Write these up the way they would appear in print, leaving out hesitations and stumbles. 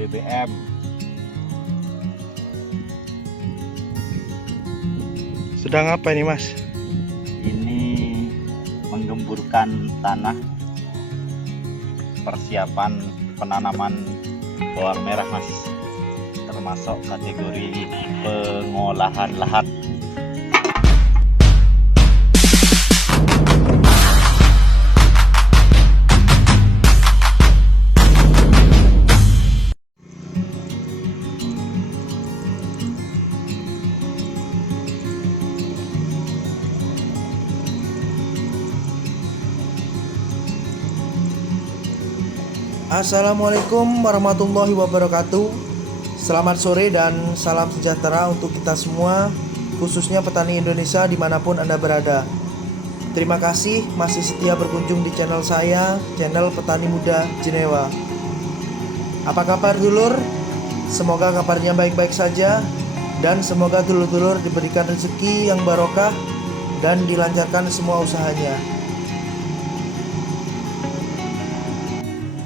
BBM. Sedang apa ini, Mas? Ini menggemburkan tanah, persiapan penanaman bawang merah, Mas. Termasuk kategori pengolahan lahan. Assalamualaikum warahmatullahi wabarakatuh. Selamat sore dan salam sejahtera untuk kita semua, khususnya petani Indonesia dimanapun Anda berada. Terima kasih masih setia berkunjung di channel saya, channel Petani Muda Jenewa. Apa kabar dulur? Semoga kabarnya baik-baik saja, dan semoga dulur-dulur diberikan rezeki yang barokah dan dilancarkan semua usahanya.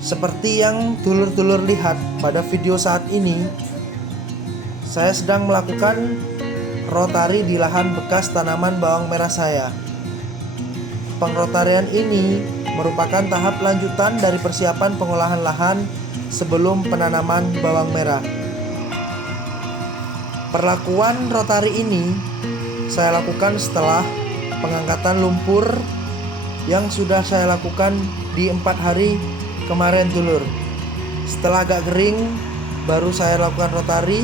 Seperti yang dulur-dulur lihat pada video saat ini, saya sedang melakukan rotari di lahan bekas tanaman bawang merah saya. Pengrotarian ini merupakan tahap lanjutan dari persiapan pengolahan lahan sebelum penanaman bawang merah. Perlakuan rotari ini saya lakukan setelah pengangkatan lumpur yang sudah saya lakukan di 4 hari kemarin dulur. Setelah agak kering, baru saya lakukan rotari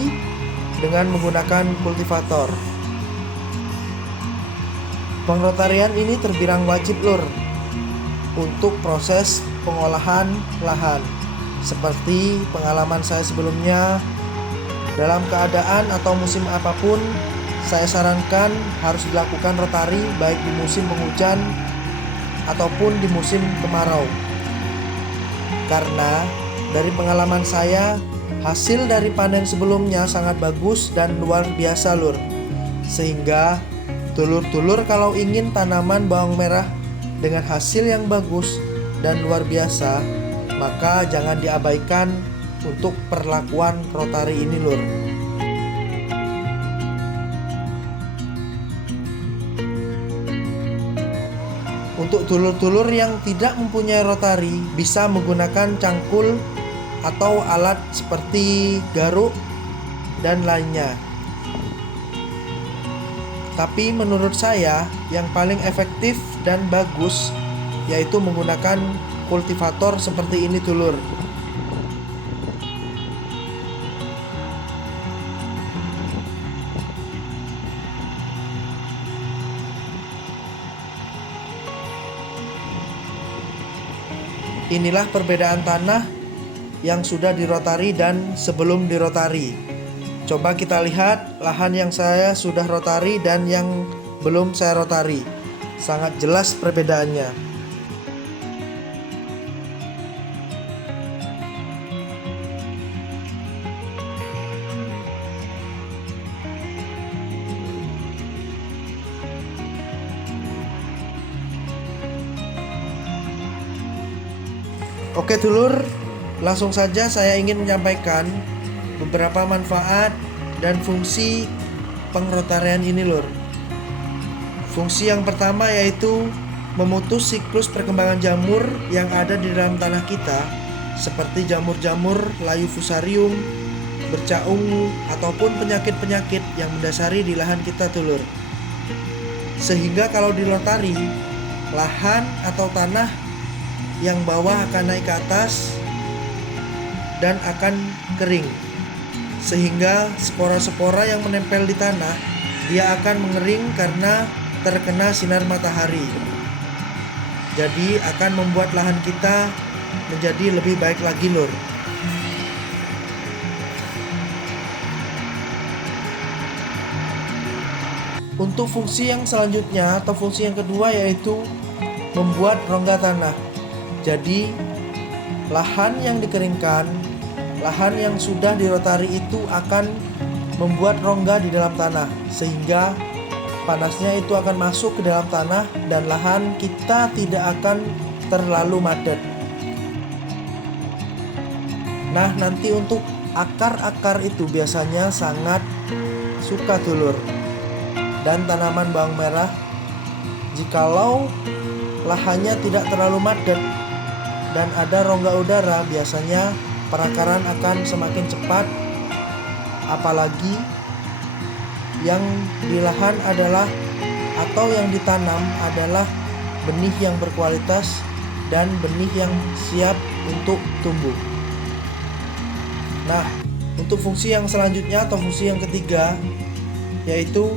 dengan menggunakan kultivator. Pengrotarian ini terbilang wajib lur untuk proses pengolahan lahan. Seperti pengalaman saya sebelumnya, dalam keadaan atau musim apapun, saya sarankan harus dilakukan rotari baik di musim penghujan ataupun di musim kemarau. Karena dari pengalaman saya, hasil dari panen sebelumnya sangat bagus dan luar biasa lur. Sehingga dulur-dulur kalau ingin tanaman bawang merah dengan hasil yang bagus dan luar biasa, maka jangan diabaikan untuk perlakuan rotari ini lur. Untuk dulur-dulur yang tidak mempunyai rotari, bisa menggunakan cangkul atau alat seperti garuk dan lainnya. Tapi menurut saya yang paling efektif dan bagus yaitu menggunakan kultivator seperti ini dulur. Inilah perbedaan tanah yang sudah dirotari dan sebelum dirotari. Coba kita lihat lahan yang saya sudah rotari dan yang belum saya rotari. Sangat jelas perbedaannya. Oke dulur, langsung saja saya ingin menyampaikan beberapa manfaat dan fungsi pengrotarian ini lur. Fungsi yang pertama yaitu memutus siklus perkembangan jamur yang ada di dalam tanah kita, seperti jamur-jamur layu fusarium, bercak ungu, ataupun penyakit-penyakit yang mendasari di lahan kita dulur. Sehingga kalau dirotari, lahan atau tanah yang bawah akan naik ke atas dan akan kering, sehingga spora-spora yang menempel di tanah dia akan mengering karena terkena sinar matahari. Jadi akan membuat lahan kita menjadi lebih baik lagi lur. Untuk fungsi yang selanjutnya atau fungsi yang kedua yaitu membuat rongga tanah. Jadi lahan yang dikeringkan, lahan yang sudah dirotari itu akan membuat rongga di dalam tanah, sehingga panasnya itu akan masuk ke dalam tanah dan lahan kita tidak akan terlalu madet. Nah, nanti untuk akar-akar itu biasanya sangat suka dulur dan tanaman bawang merah jikalau lahannya tidak terlalu padat dan ada rongga udara, biasanya perakaran akan semakin cepat, apalagi yang di lahan adalah atau yang ditanam adalah benih yang berkualitas dan benih yang siap untuk tumbuh. Nah, untuk fungsi yang selanjutnya atau fungsi yang ketiga yaitu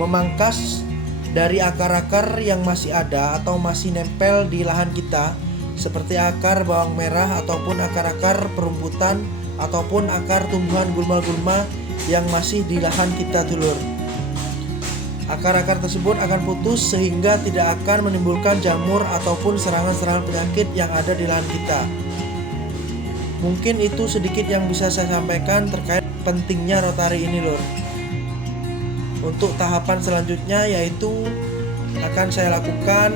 memangkas dari akar-akar yang masih ada atau masih nempel di lahan kita, seperti akar bawang merah ataupun akar-akar perumputan ataupun akar tumbuhan gulma-gulma yang masih di lahan kita dulur. Akar-akar tersebut akan putus sehingga tidak akan menimbulkan jamur ataupun serangan-serangan penyakit yang ada di lahan kita. Mungkin itu sedikit yang bisa saya sampaikan terkait pentingnya rotari ini lur. Untuk tahapan selanjutnya yaitu akan saya lakukan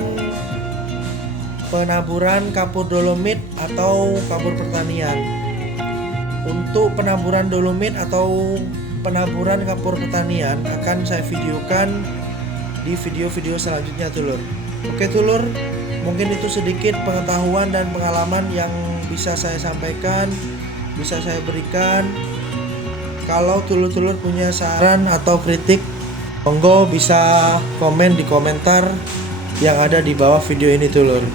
penaburan kapur dolomit atau kapur pertanian. Untuk penaburan dolomit atau penaburan kapur pertanian akan saya videokan di video-video selanjutnya dulur. Oke dulur, mungkin itu sedikit pengetahuan dan pengalaman yang bisa saya sampaikan, bisa saya berikan. Kalau dulur-dulur punya saran atau kritik, monggo bisa komen di komentar yang ada di bawah video ini dulur.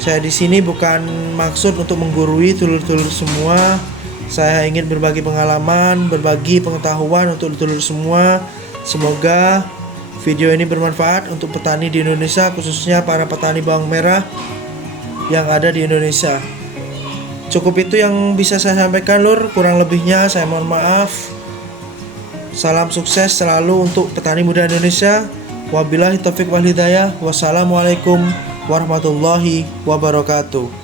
Saya di sini bukan maksud untuk menggurui dulur-dulur semua. Saya ingin berbagi pengalaman, berbagi pengetahuan untuk dulur semua. Semoga video ini bermanfaat untuk petani di Indonesia, khususnya para petani bawang merah yang ada di Indonesia. Cukup itu yang bisa saya sampaikan lur, kurang lebihnya saya mohon maaf. Salam sukses selalu untuk petani muda Indonesia. Wabillahi taufiq wal hidayah. Wassalamualaikum warahmatullahi wabarakatuh.